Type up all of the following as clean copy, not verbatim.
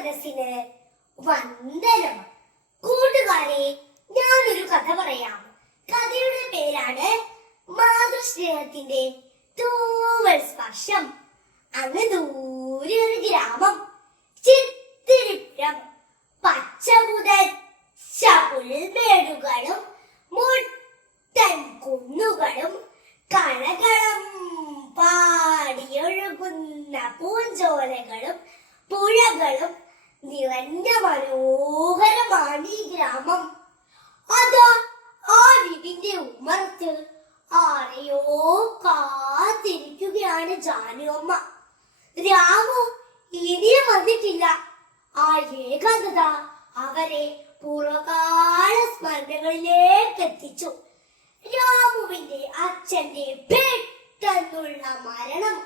സദസ്സിന് വന്ദനം. കൂട്ടുകാരെ, ഞാനൊരു കഥ പറയാം. കഥയുടെ പേരാണ് മാതൃസ്നേഹത്തിന്റെ തൂവൽ സ്പർശം. അങ്ങ് ദൂരെ ഒരു ഗ്രാമം, ചിത്തിരിപ്പുരം. പച്ചപുതച്ച പുൽമേടുകളും മുട്ടൻ കുന്നുകളും കളകളം പാടിയൊഴുകുന്ന പൂഞ്ചോലകളും പുഴകളും നിറഞ്ഞ മനോഹരമാണ് ഈ ഗ്രാമം. അതാ ആ വീടിന്റെ ഉമ്മറത്ത് ആരെയോ കാത്തിരിക്കുകയാണ് ജാനുവമ്മ. രാമു ഇനിയും വന്നിട്ടില്ല. ആ ഏകാന്തത അവരെ പൂർവകാല സ്മരണകളിലേക്ക് എത്തിച്ചു. രാമുവിന്റെ അച്ഛന്റെ പെട്ടെന്നുള്ള മരണം,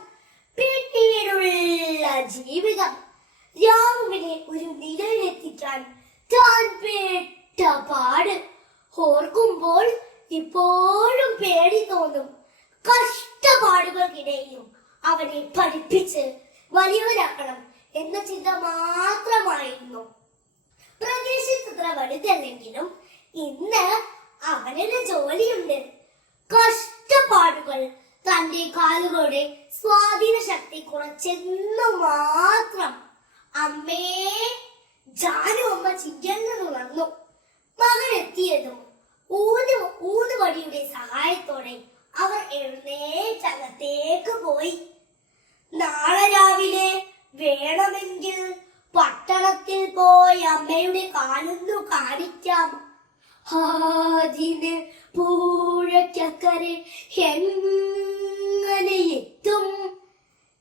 പിന്നീടുള്ള ജീവിതം, രാമുവിനെ ഒരു നിലയിലെത്തിക്കാൻ താൻ പെട്ട പാട് ഓർക്കുമ്പോൾ ഇപ്പോഴും പേടി തോന്നും. കഷ്ടപ്പാടുകൾക്കിടയിലും അവനെ പഠിപ്പിച്ച് വലിയവരാക്കണം എന്ന ചിന്ത മാത്രമായിരുന്നു. പ്രദേശത്ത് വലുതല്ലെങ്കിലും ഇന്ന് അവനൊരു ജോലിയുണ്ട്. കഷ്ടപ്പാടുകൾ തന്റെ കാലുകളുടെ സ്വാധീന ശക്തി കുറച്ചെന്നു മാത്രം. അമ്മേ, ജാനുവമ്മ ചിരിയെന്നുണർന്നു. മകൻ എത്തിയതും ഊന്നുവടിയുടെ സഹായത്തോടെ അവർ എഴുന്നേറ്റകത്തേക്ക് പോയി. നാളെ രാവിലെ വേണമെങ്കിൽ പട്ടണത്തിൽ പോയി അമ്മയുടെ കാലൊന്നു കാണിക്കാം. അതിന് പുഴയ്ക്കക്കരെ എങ്ങനെ എത്തും?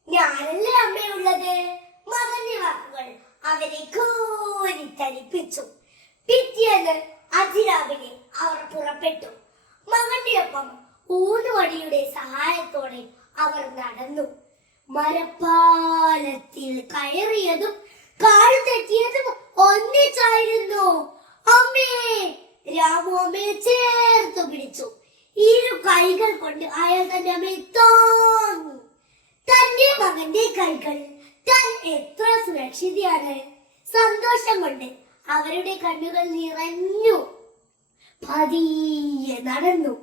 ഞാനല്ലേ അമ്മയുള്ളത്. മകന്റെ വാക്കുകൾ അവരെ കോരിത്തരിപ്പിച്ചു. പിറ്റേന്ന് അതിരാവിലെ അവർ പുറപ്പെട്ടു. മകന്റെ ഒപ്പം ഊന്നുവടിയുടെ സഹായത്തോടെ അവർ നടന്നു. മരപ്പാലത്തിൽ കയറിയതും കാല് തെറ്റിയതും ഒന്നിച്ചായിരുന്നു. അമ്മേ! രാമു അമ്മയെ ചേർത്തു പിടിച്ചു. ഇരു കൈകൾ കൊണ്ട് അയാൾ തന്റെ അമ്മയെ താങ്ങി. തന്റെ മകന്റെ കൈകൾ താൻ എത്ര സുരക്ഷിതയാണ്. സന്തോഷം കൊണ്ട് അവരുടെ കണ്ണുകൾ നിറഞ്ഞു. പതിയെ നടന്നു.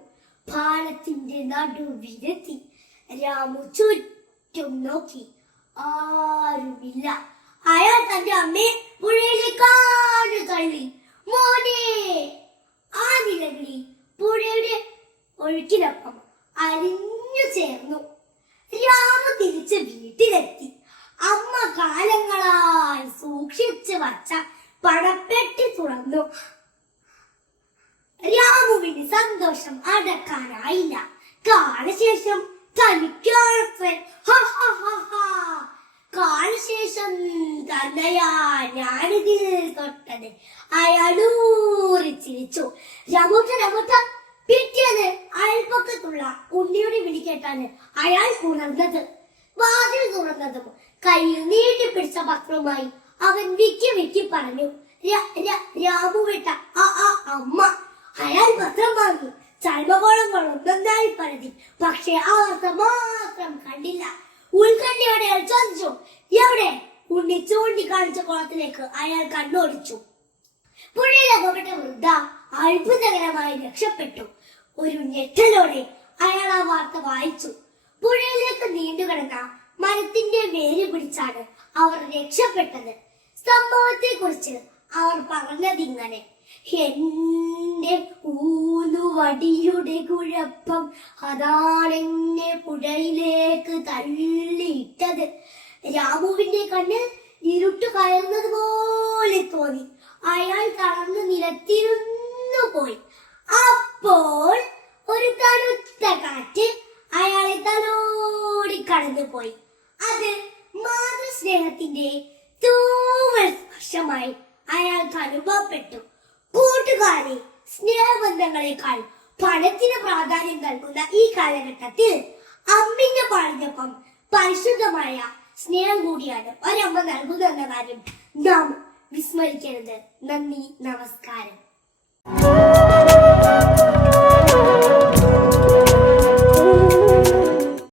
പാലത്തിന്റെ നടുവിലെത്തി. രാമു ചുറ്റും നോക്കി. ആരുമില്ല. അയാൾ തന്റെ അമ്മയെ പുഴയിലേക്കാണ് തള്ളി. മോനെ! ആ നിലവിളി പുഴയുടെ ഒഴുക്കിനൊപ്പം അലിഞ്ഞു ചേർന്നു. രാമു തിരിച്ച് വീട്ടിലെത്തി. അമ്മ കാലങ്ങളായി സൂക്ഷിച്ചു വച്ച പണപ്പെട്ടി തുറന്നു. രാമുവിന് സന്തോഷം അടക്കാനായില്ല. കാലശേഷം തനിക്കാണ് കാലശേഷം തന്നെയാ ഞാനിതിൽ തൊട്ടത്. അയാൾ ഊറിച്ചിരിച്ചു. രമുട്ട പിറ്റേന്ന് അയൽപ്പക്കത്തുള്ള ഉണ്ണിയുടെ വിളി കേട്ടാണ് അയാൾ ഉണർന്നത്. വാതിൽ തുറന്നതും കയ്യിൽ നീട്ടിപ്പിടിച്ച പത്രവുമായി അവൻ വിക്കി പറഞ്ഞു, രാമുവേട്ട, അമ്മ. അയാൾ പത്രം വാങ്ങി. ചർമ്മകോളങ്ങൾ ഒന്നൊന്നായി പരതി. പക്ഷെ ആ വാർത്ത മാത്രം കണ്ടില്ല. ഉത്കണ്ഠയോടെ അയാൾ ചോദിച്ചു, എവിടെ? ഉണ്ണി ചൂണ്ടിക്കാണിച്ച കുളത്തിലേക്ക് അയാൾ കണ്ണോടിച്ചു. പുഴയിലകപ്പെട്ട വൃദ്ധ അത്ഭുതകരമായി രക്ഷപ്പെട്ടു. ഒരു ഞെട്ടലോടെ അയാൾ ആ വാർത്ത വായിച്ചു. പുഴയിലേക്ക് നീണ്ടുകിടന്ന മരത്തിന്റെ വേര് പിടിച്ചാണ് അവർ രക്ഷപ്പെട്ടത്. സംഭവത്തെ കുറിച്ച് അവർ പറഞ്ഞതിങ്ങനെ: എന്റെ ഊന്നുവടിയുടെ കുഴപ്പം, അതാണെന്നെ പുഴയിലേക്ക് തള്ളിയിട്ടത്. രാമുവിന്റെ കണ്ണിൽ ഇരുട്ട് കയറുന്നത് പോലെ തോന്നി. അയാൾ തളർന്ന് നിലത്തിരുന്നു പോയി. അപ്പോൾ ഒരു തണുത്ത കാറ്റ് അയാളെ തലോടി കടന്നുപോയി. അത് മാതൃസ്നേഹത്തിന്റെ തൂവൽ സ്പർശമായി അയാൾക്ക് അനുഭവപ്പെട്ടു. കൂട്ടുകാരെ, സ്നേഹബന്ധങ്ങളെക്കാൾ പണത്തിന് പ്രാധാന്യം നൽകുന്ന ഈ കാലഘട്ടത്തിൽ അമ്മിന്റെ പാലിനൊപ്പം പരിശുദ്ധമായ സ്നേഹം കൂടിയാണ് ഒരമ്മ നൽകുന്നതെന്ന കാര്യം നാം വിസ്മരിക്കരുത്. നന്ദി, നമസ്കാരം.